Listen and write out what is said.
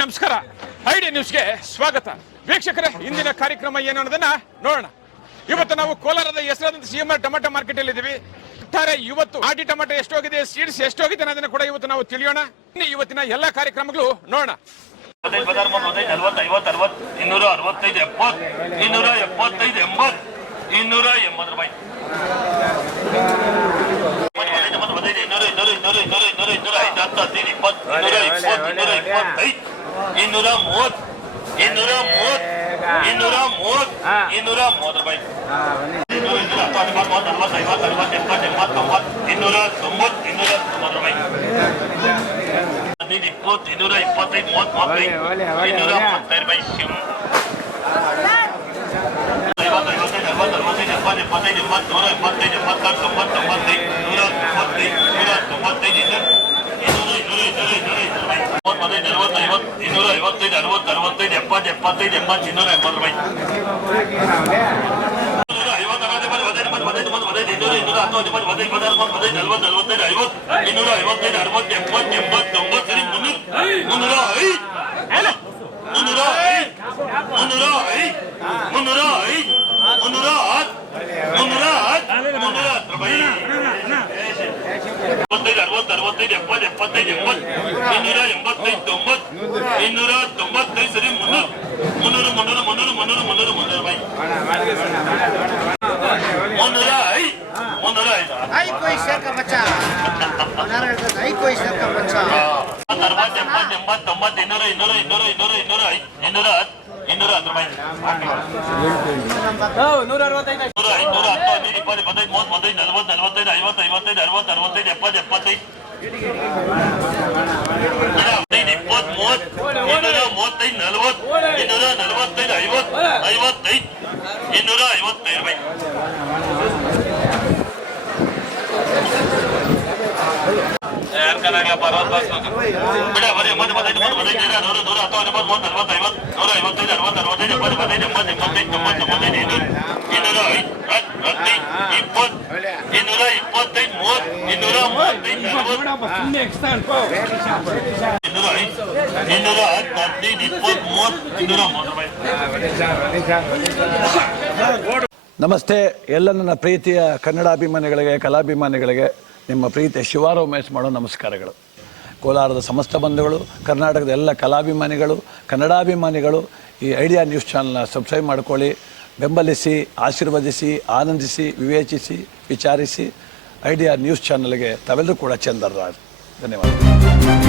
ನಮಸ್ಕಾರ. ಐಡಿ ನ್ಯೂಸ್ಗೆ ಸ್ವಾಗತ. ವೀಕ್ಷಕರೇ, ಇಂದಿನ ಕಾರ್ಯಕ್ರಮ ಏನು ಅನ್ನೋದನ್ನ ನೋಡೋಣ. ಇವತ್ತು ನಾವು ಕೋಲಾರದ ಹೆಸರಾದಂತ ಸಿಎಂಆರ್ ಟೊಮೆಟೊ ಮಾರ್ಕೆಟ್ ಅಲ್ಲಿ ಇದ್ದೀವಿ. ಇವತ್ತು ಆಟಿ ಟೊಮೆಟೊ ಎಷ್ಟೋಗಿದೆ, ಸೀಡ್ಸ್ ಎಷ್ಟೋಗಿದೆ ಅನ್ನೋದನ್ನ ಕೂಡ ಇವತ್ತು ನಾವು ತಿಳಿಯೋಣ. ಇವತ್ತಿನ ಎಲ್ಲಾ ಕಾರ್ಯಕ್ರಮಗಳು ನೋಡೋಣ. ನಮಸ್ತೆ ಎಲ್ಲ ನನ್ನ ಪ್ರೀತಿಯ ಕನ್ನಡಾಭಿಮಾನಿಗಳಿಗೆ, ಕಲಾಭಿಮಾನಿಗಳಿಗೆ ನಿಮ್ಮ ಪ್ರೀತಿಯ ಶಿವಾರ ಉಮೇಶ್ ಮಾಡೋ ನಮಸ್ಕಾರಗಳು. ಕೋಲಾರದ ಸಮಸ್ತ ಬಂಧುಗಳು, ಕರ್ನಾಟಕದ ಎಲ್ಲ ಕಲಾಭಿಮಾನಿಗಳು, ಕನ್ನಡಾಭಿಮಾನಿಗಳು ಈ ಐಡಿಯಾ ನ್ಯೂಸ್ ಚಾನಲ್ನ ಸಬ್ಸ್ಕ್ರೈಬ್ ಮಾಡ್ಕೊಳ್ಳಿ, ಬೆಂಬಲಿಸಿ, ಆಶೀರ್ವದಿಸಿ, ಆನಂದಿಸಿ, ವಿವೇಚಿಸಿ, ವಿಚಾರಿಸಿ. ಐಡಿಯಾ ನ್ಯೂಸ್ ಚಾನಲ್ಗೆ ತಾವೆಲ್ಲರೂ ಕೂಡ ಚಂದರ್ರಾಜ್. ಧನ್ಯವಾದ.